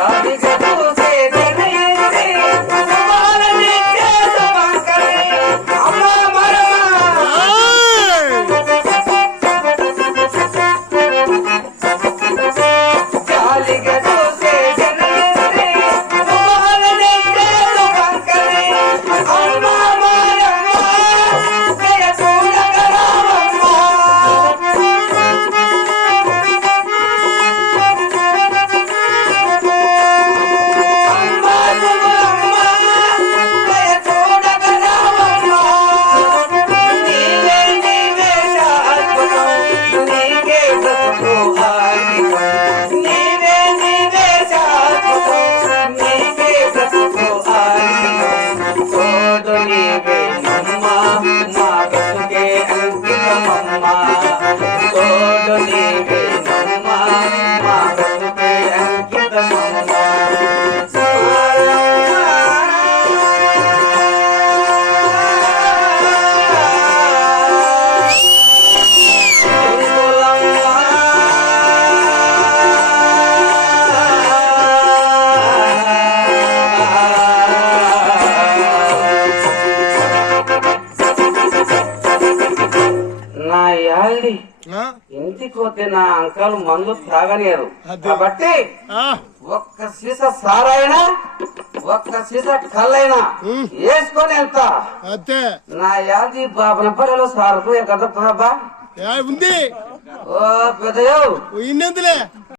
Rock is ఇంటికి పోతే నా అంకాలు మందు తాగనియరు కాబట్టి ఒక్క సీస సారైనా ఒక్క సీస కల్లైనా వేసుకొని వెళ్తా. నా యాది బాబు పల్లెలో సారకు కదా ఉంది. ఓ పెద్ద